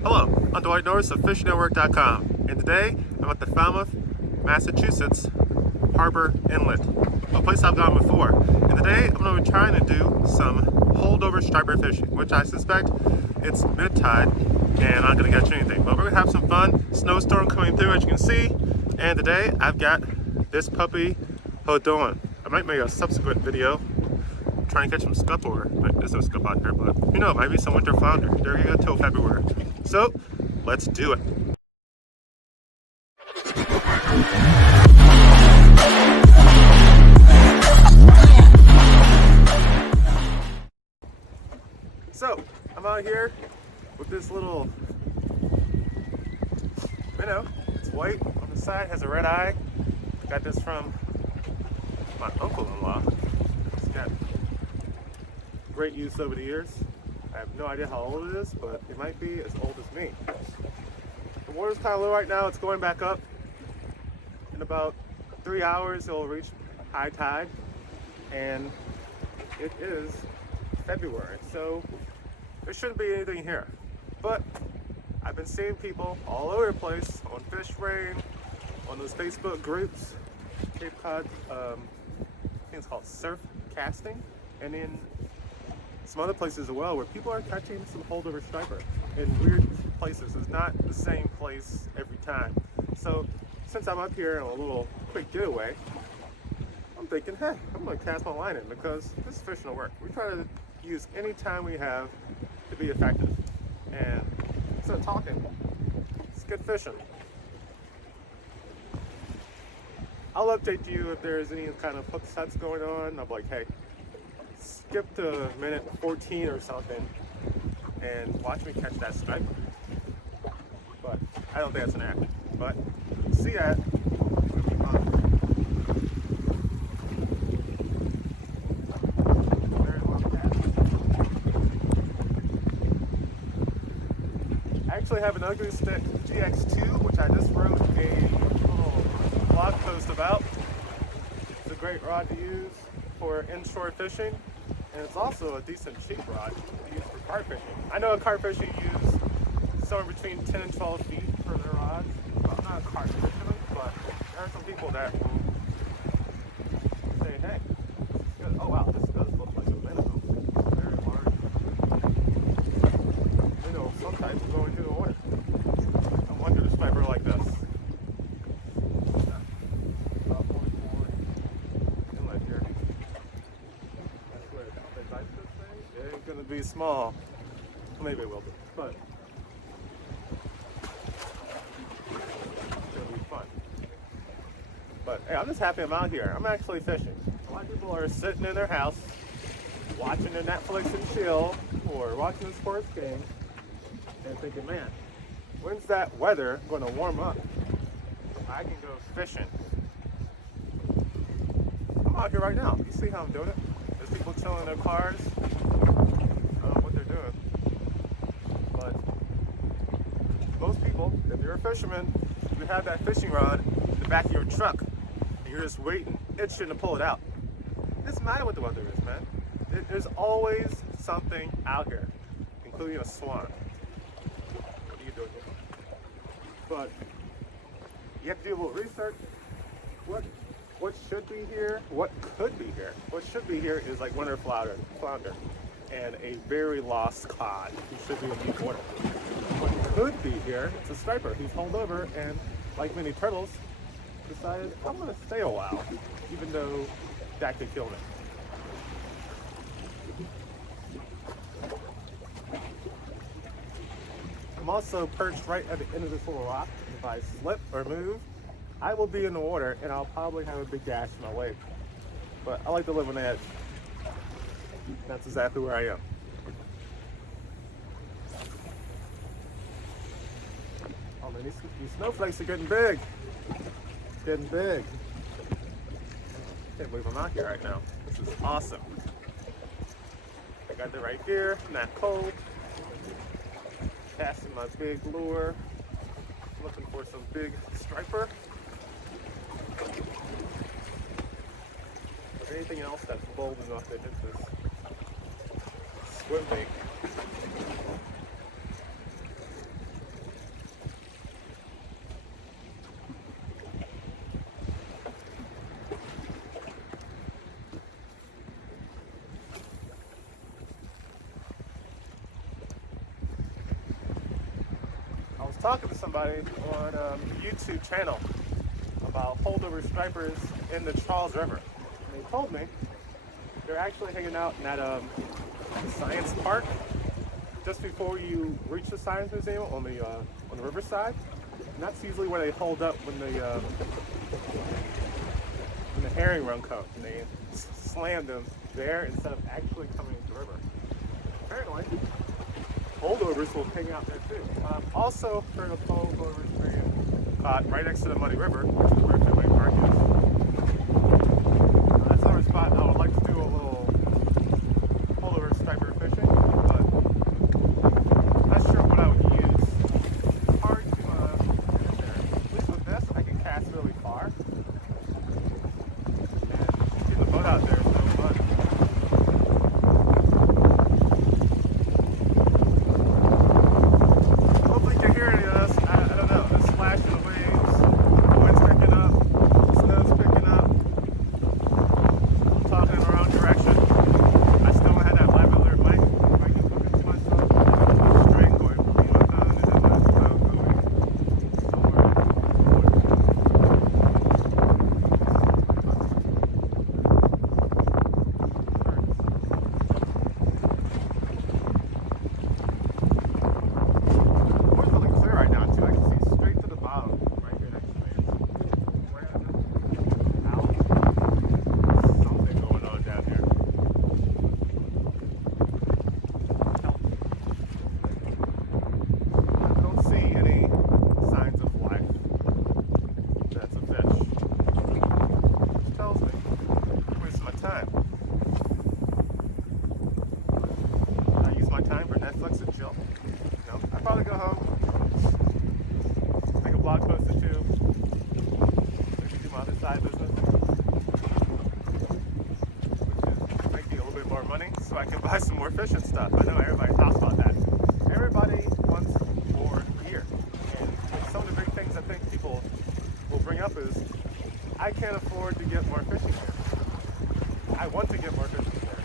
Hello, I'm Dwight Norris of FishNetwork.com, and today I'm at the Falmouth, Massachusetts Harbor Inlet, a place I've gone before. And today I'm going to be trying to do some holdover striper fishing, which I suspect it's mid-tide and I'm not going to catch anything. But we're going to have some fun. Snowstorm coming through, as you can see. And today I've got this puppy hodoing. I might make a subsequent video trying to catch some scup over. There's no scup out here, but you know, maybe some winter flounder. There you go till February. So let's do it. So I'm out here with this little minnow. It's white on the side, has a red eye. Got this from my uncle-in-law. It's got great use over the years. I have no idea how old it is, but it might be as old as me. The water's kind of low right now. It's going back up. In about 3 hours, it'll reach high tide, and it is February, so there shouldn't be anything here. But I've been seeing people all over the place on Fish Rain, on those Facebook groups, Cape Cod, I think it's called surf casting, and in some other places as well where people are catching some holdover striper in weird places. It's not the same place every time. So since I'm up here on a little quick getaway, I'm thinking, hey, I'm gonna cast my line in because this fishing will work. We try to use any time we have to be effective. And instead of talking, it's good fishing. I'll update you if there's any kind of hook sets going on. I'm like, hey, skip to minute 14 or something and watch me catch that striper. But I don't think that's an act. But see that. Very well cast. I actually have an Ugly Stick GX2, which I just wrote a little blog post about. It's a great rod to use for inshore fishing. And it's also a decent cheap rod to use for carp fishing. I know carp fishing use somewhere between 10 and 12 feet for their rods. Well, I'm not a carp fisherman, but there are some people that will say, hey, this is good. Oh wow, this does look like a minnow. Very large. Minnow of some type going through the water. I wonder the striper like this. About 44 inlet here. It ain't gonna be small. Maybe it will be, but it's gonna be fun. But hey, I'm just happy I'm out here. I'm actually fishing. A lot of people are sitting in their house watching their Netflix and chill or watching a sports game and thinking, man, when's that weather gonna warm up so I can go fishing? I'm out here right now. You see how I'm doing it? There's people chilling in their cars. I don't know what they're doing. But most people, if you're a fisherman, you have that fishing rod in the back of your truck and you're just waiting, itching to pull it out. It doesn't matter what the weather is, man. There's always something out here, including a swan. What are you doing here? But you have to do a little research. What should be here? What could be here? What should be here is like winter flounder and a very lost cod who should be in deep water. What could be here is a striper who's hauled over and, like many turtles, decided, I'm going to stay a while, even though that could kill me. I'm also perched right at the end of this little rock. If I slip or move, I will be in the water and I'll probably have a big gash in my leg. But I like to live on the edge. That's exactly where I am. Oh man, these snowflakes are getting big. It's getting big. I can't believe I'm out here right now. This is awesome. I got it right here, not cold. Casting my big lure. Looking for some big striper. Or anything else that's bold enough to hit this swim bait. talking to somebody on a YouTube channel about holdover stripers in the Charles River. And they told me they're actually hanging out at the science park just before you reach the science museum on the riverside. And that's usually where they hold up when the herring run comes, and they slam them there instead of actually coming into the river. Apparently, holdovers will hang out there too. Also heard of holdovers being caught right next to the Muddy River, which is where Fenway Park is. That's another spot I would like to do a little holdover striper fishing, but I'm not sure what I would use. It's hard to get in there. At least with this, I can cast really far. And getting the boat out there is no fun. Hopefully you can hear any of this. I don't know. The splash of the waves, the wind's picking up, the snow's picking up. I'm talking in the wrong direction. I still don't have that live alert mic. If I keep looking to myself, the string going between my phone and then my phone going somewhere. It's really clear right now too. I can see straight to the bottom right here next to me. Where is it? Out. Something going on down here. I don't see any signs of life. That's a fish. Which tells me I'm wasting my time. I use my time for Netflix and chill. No, I'd probably go home, make a blog post or two, maybe do my other side business, which is making a little bit more money so I can buy some more fishing stuff. I know everybody talks about that. Everybody wants more gear. And some of the big things I think people will bring up is, I can't afford to get more fishing gear. I want to get more fishing gear.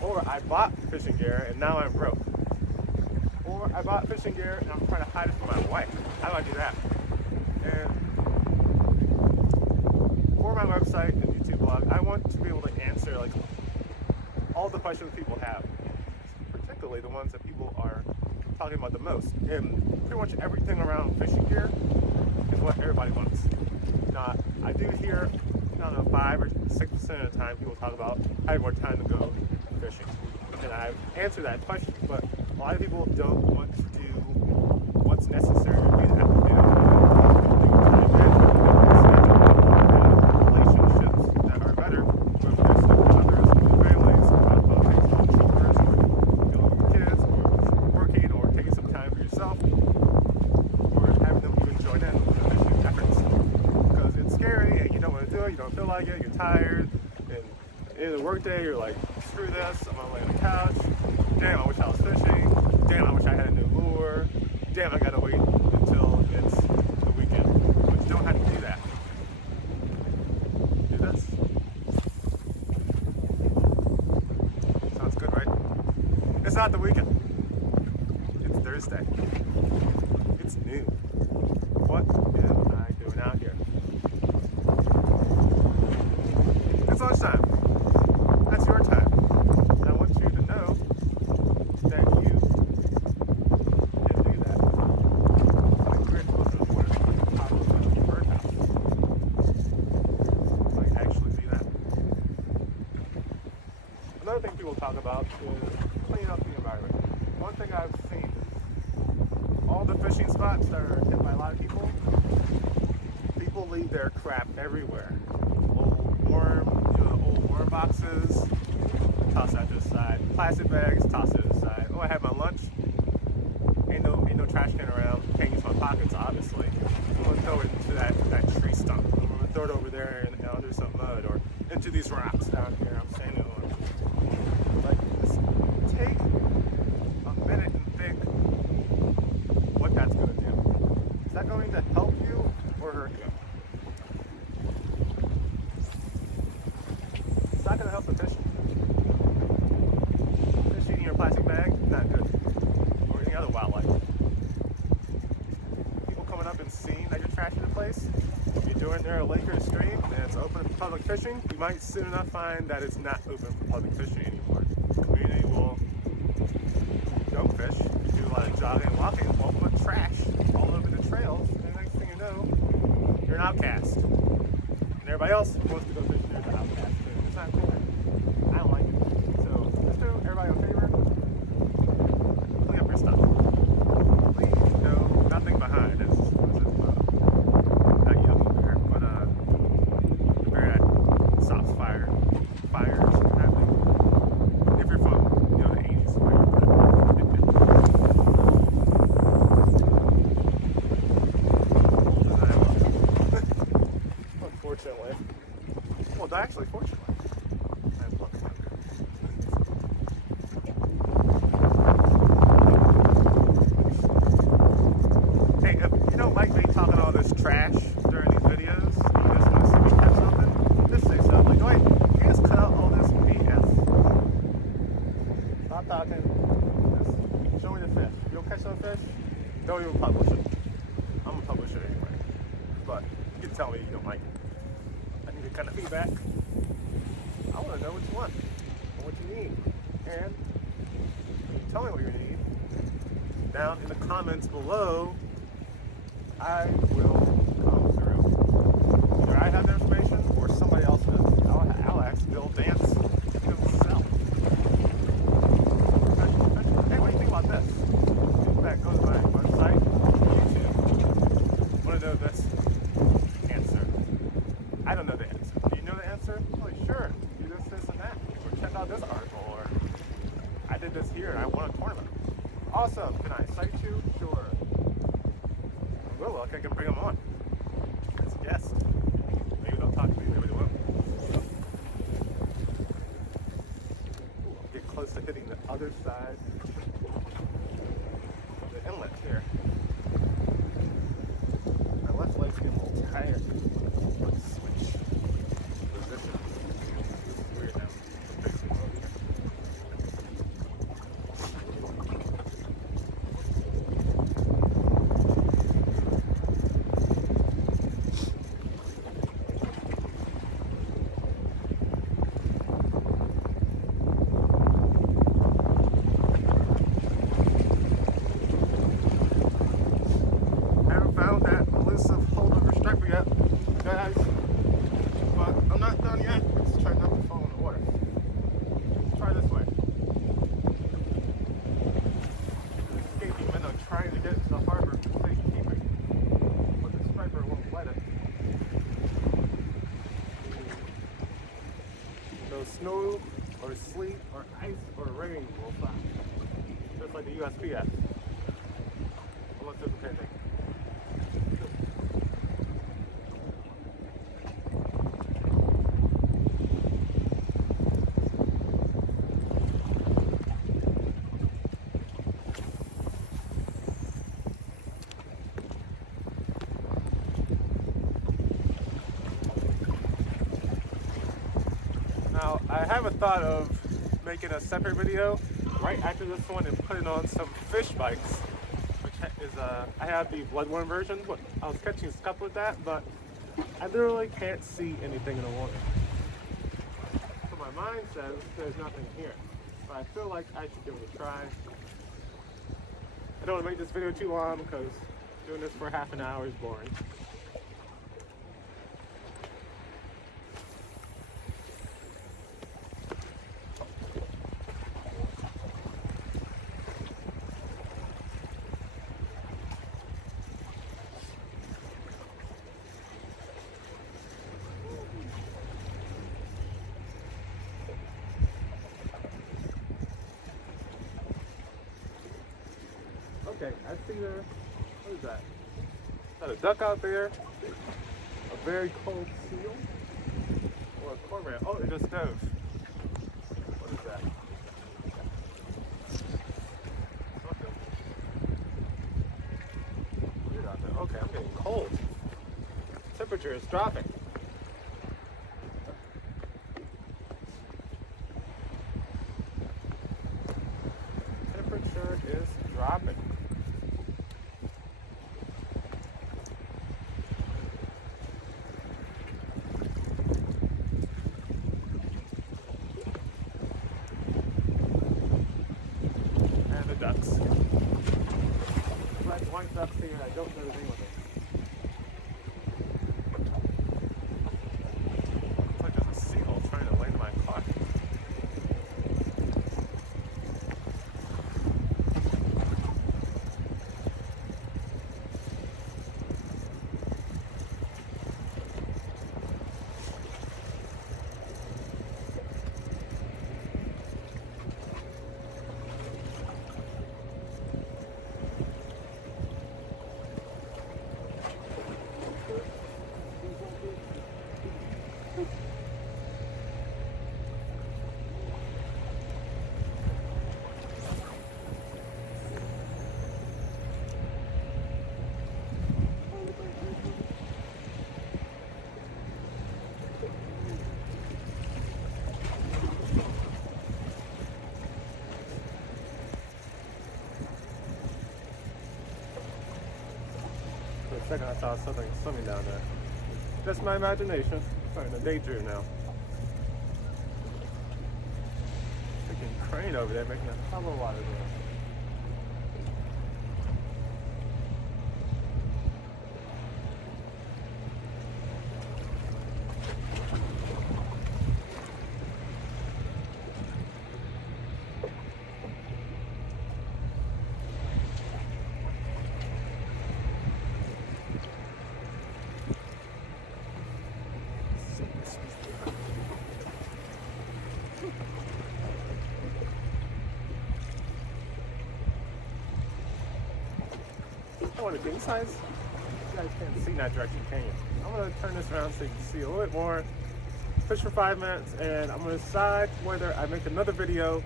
Or I bought fishing gear and now I'm broke. Or I bought fishing gear and I'm trying to hide it from my wife. How do I do that? And for my website and YouTube blog, I want to be able to answer like all the questions people have, particularly the ones that people are talking about the most. And pretty much everything around fishing gear is what everybody wants. Now, I do hear, I don't know, 5 or 6% of the time people talk about having more time to go fishing. And I've answered that question, but a lot of people don't want to do what's necessary to do that. Relationships that are better with their significant others, with families, chores, or kids, or working, or taking some time for yourself, or having them even join in with the fishing efforts. Because it's scary and you don't want to do it, you don't feel like it, you're tired, and at the end of the workday you're like, screw this, I'm gonna lay on the couch. Damn, I wish I was fishing. Damn, I wish I had a new lure. Damn, I gotta wait until it's the weekend. But you don't have to do that. Do this. Sounds good, right? It's not the weekend. It's Thursday. It's noon. What am I doing out here? It's lunchtime. That's your time. And I want you to know that you can do that. Like we're close to the water, top of the birdhouse. Like actually do that. Another thing people talk about is cleaning up the environment. One thing I've seen is all the fishing spots that are hit by a lot of people leave their crap everywhere. Old worm boxes, toss that to the side. Plastic bags, toss it to the side. Oh, I had my lunch. Ain't no trash can around. Can't use my pockets, obviously. I'm gonna throw it into that tree stump. I'm gonna throw it over there and under some mud or into these rocks down here I'm standing on. Like, just take a minute and think what that's gonna do. Is that going to help you or hurt you? It's not going to help the fish. Fish eating your plastic bag, not good. Or any other wildlife. nice. If you're doing near a lake or a stream and it's open for public fishing, you might soon enough find that it's not open for public fishing anymore. The community will go fish, do a lot of jogging and walking, won't put trash all over the trails, and the next thing you know, you're an outcast. And everybody else wants to go fishing there, the outcast. It's not cool. I don't like it. So just do everybody a favor. Clean up your stuff. Leave nothing behind. It's not Yogi Bear, but the bear that stops fires happening. If you're from the 80s. Unfortunately. Well, actually, fortunately. Hey, if you don't like me talking all this trash during these videos, you just want to see me catch something, just say something. Like, wait, can you just cut out all this BS? Stop talking. Just show me the fish. You don't catch no fish? Don't even publish it. I'm gonna publish it anyway. But you can tell me you don't like it. I need a kind of feedback. I want to know what you want and what you need. And tell me what you need down in the comments below. I will come through. Either I have the information or somebody else does. I'll ask Bill Dance himself. Hey, what do you think about this? Go to my website, YouTube. Want to know this answer? I don't know the answer. Do you know the answer? Oh, sure. Do this, and that. Or check out this article. Or I did this here and I won a tournament. Awesome. Can I cite you? Sure. Well, I can bring them on as a guest. Maybe they'll talk to me. Maybe they won't. Ooh, get close to hitting the other side of the inlet here. My left leg's getting a little tired. Let's switch positions. This is weird now. Guys, but I'm not done yet. Let's try not to fall in the water. Let's try this way. Escaping men are trying to get to the harbor for safekeeping, but the striper won't let it. No snow or sleet or ice or rain will stop. Just like the USPS. Unless there's a pandemic. Now, I have a thought of making a separate video right after this one and putting on some fish bites, which is, I have the bloodworm version. I was catching a couple with that, but I literally can't see anything in the water. So my mind says there's nothing here, but I feel like I should give it a try. I don't want to make this video too long because doing this for half an hour is boring. Okay, I see there. What is that? Is that a duck out there? A very cold seal? Or a cormorant? Oh, it just dove. What is that? Something weird out there. Okay, I'm getting cold. Temperature is dropping. Temperature is dropping. points up here. I don't know the name of it. Looks like there's a seagull trying to land in my car. For a second I saw something swimming down there. Just my imagination. Starting to daydream now. Freaking crane over there making a hell of a lot of noise. I want a king size. You guys can't see in that direction, can you? I'm gonna turn this around so you can see a little bit more. Fish for 5 minutes, and I'm gonna decide whether I make another video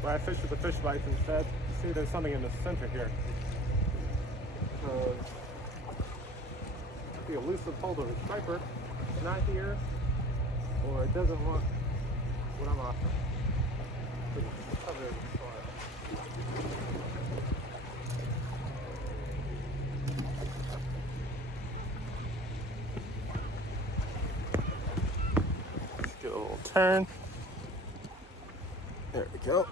where I fish with the fish bites instead. See, there's something in the center here. The elusive hold of the striper is not here, or it doesn't want what I'm offering. It's covered in soil. Let's get a little turn. There we go.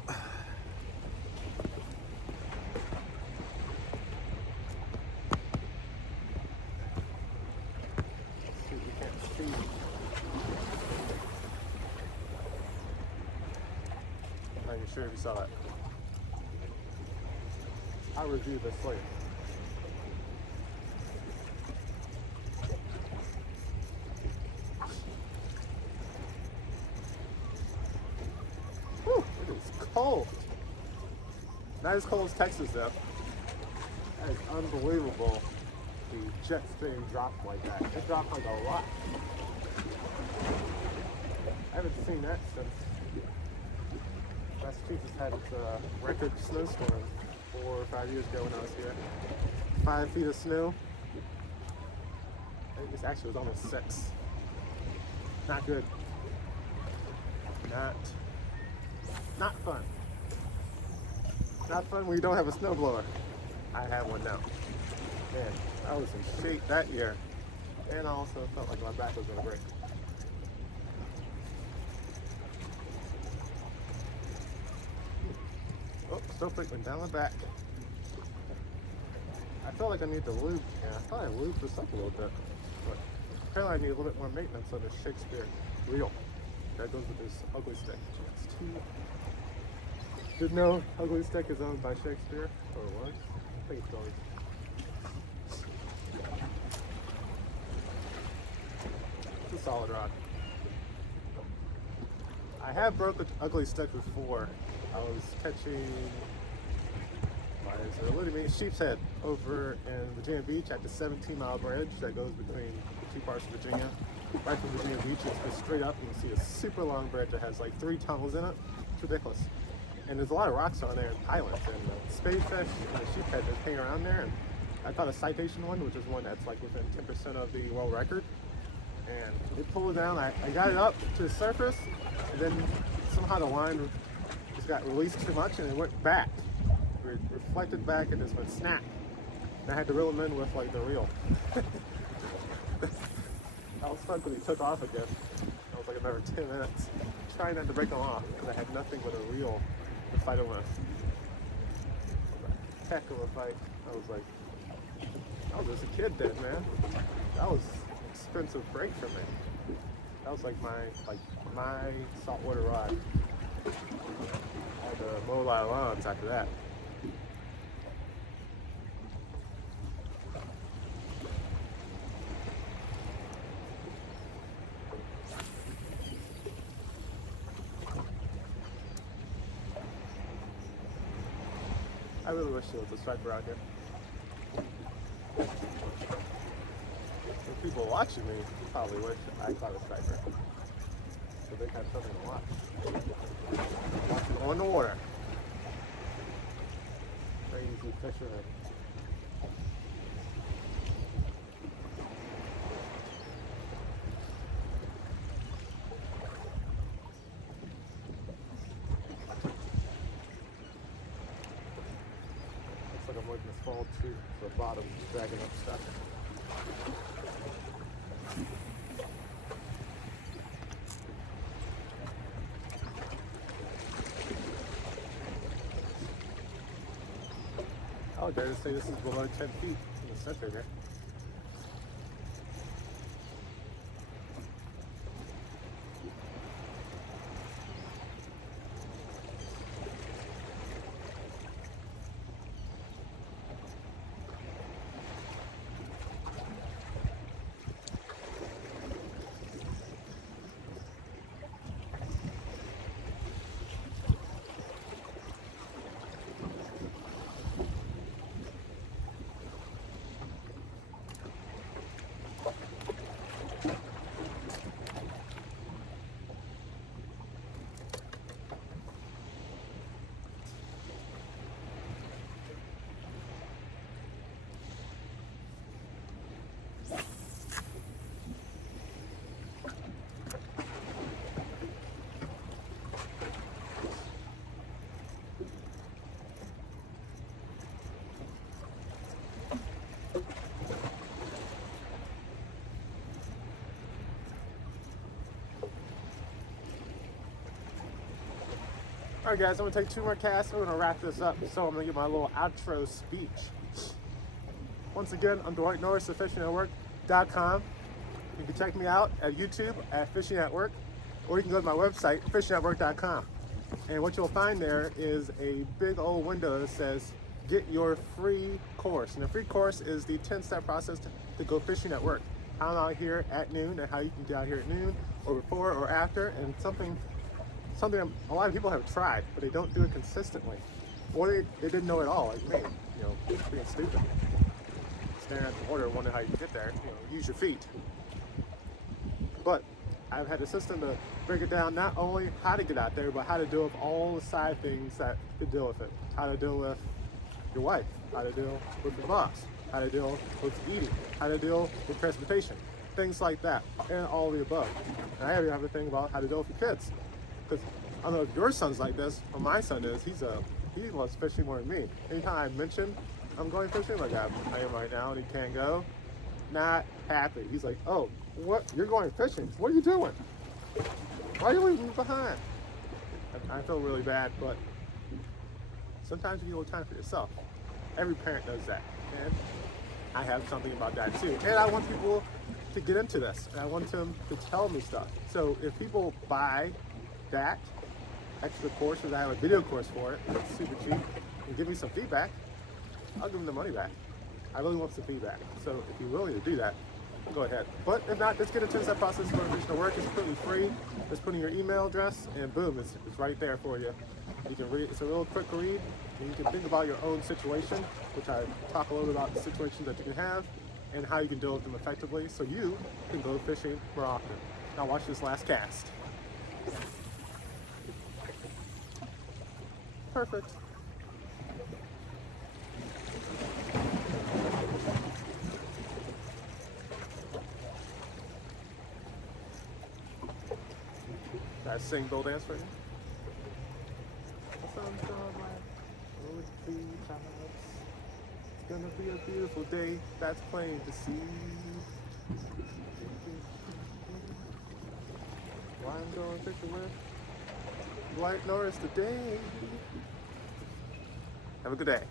I'm not sure if you saw that. I'll review this later. Whew, it is cold. Not as cold as Texas though. That is unbelievable. The jet stream dropped like that. It dropped like a rock. I haven't seen that since Massachusetts had its record snowstorm 4 or 5 years ago when I was here. 5 feet of snow. I think this actually was almost 6. Not good. Not fun. Not fun when you don't have a snowblower. I have one now. Man, I was in shape that year. And I also felt like my back was gonna break. Oh, snowflake went down the back. I feel like I need to lube. Yeah, I thought I lubed this up a little bit. But apparently I need a little bit more maintenance on this Shakespeare reel. That goes with this ugly stick. It's too... Didn't know ugly stick is owned by Shakespeare, or it was. I think it's always. It's a solid rod. I have broke an ugly stick before. I was catching, why is it eluding me? Sheep's head over in Virginia Beach at the 17-mile bridge that goes between the 2 parts of Virginia. Right from Virginia Beach, it's goes straight up, and you see a super long bridge that has like 3 tunnels in it. It's ridiculous. And there's a lot of rocks on there and pilots, and spadefish and the sheephead just hang around there. And I caught a citation one, which is one that's like within 10% of the world record. And it pulled down, I got it up to the surface, and then somehow the line just got released too much and it went back. It reflected back and just went snap. And I had to reel them in with like the reel. I was stuck when he took off again. I was like another 10 minutes trying not to break them off because I had nothing but a reel to fight them with. Heck of a fight. I was like I was just a kid then, man. That was an expensive break for me. That was like my saltwater ride. I had to mow a lot of lawns after that. I really wish there was a striper out here. The people watching me probably wish I caught a striper, so they have something to watch. Watching on the water. Crazy fishermen. Looks like I'm looking this fall tree to the bottom, dragging up stuff. I would dare to say this is below 10 feet in the center there. Alright guys, I'm going to take 2 more casts. We're going to wrap this up, so I'm going to give my little outro speech. Once again, I'm Dwight Norris of fishingnetwork.com. You can check me out at YouTube at Fishing Network, or you can go to my website, fishingnetwork.com. And what you'll find there is a big old window that says, get your free course. And the free course is the 10-step process to go fishing at work. How I'm out here at noon, and how you can get out here at noon, or before, or after, and something a lot of people have tried, but they don't do it consistently, or they didn't know at all, like me, being stupid, staring at the water, wondering how you can get there. Use your feet. But I've had a system to break it down, not only how to get out there, but how to deal with all the side things that to deal with it. How to deal with your wife, how to deal with your boss, how to deal with eating, how to deal with transportation, things like that, and all the above. And I even have a thing about how to deal with your kids. Because I don't know if your son's like this, or my son is. He loves fishing more than me. Anytime I mention I'm going fishing, like I am right now, and he can't go, not happy. He's like, oh, what? You're going fishing? What are you doing? Why are you leaving me behind? I feel really bad, but sometimes you need a little time for yourself. Every parent does that, and I have something about that too. And I want people to get into this, and I want them to tell me stuff. So if people buy that extra course, because I have a video course for it, it's super cheap, and give me some feedback, I'll give them the money back. I really want some feedback. So if you're willing to do that, go ahead. But if not, let's get into that process for Fishing to Work. It's completely free. Just put in your email address, and boom, it's right there for you. You can read. It's a real quick read, and you can think about your own situation, which I talk a little bit about the situations that you can have and how you can deal with them effectively, so you can go fishing more often. Now watch this last cast. Perfect. Can I sing Bill Dance for you? The sun's gone like over the treetops. It's gonna be a beautiful day, that's plain to see. Why I'm going fishing with Dwight Norris today. Have a good day.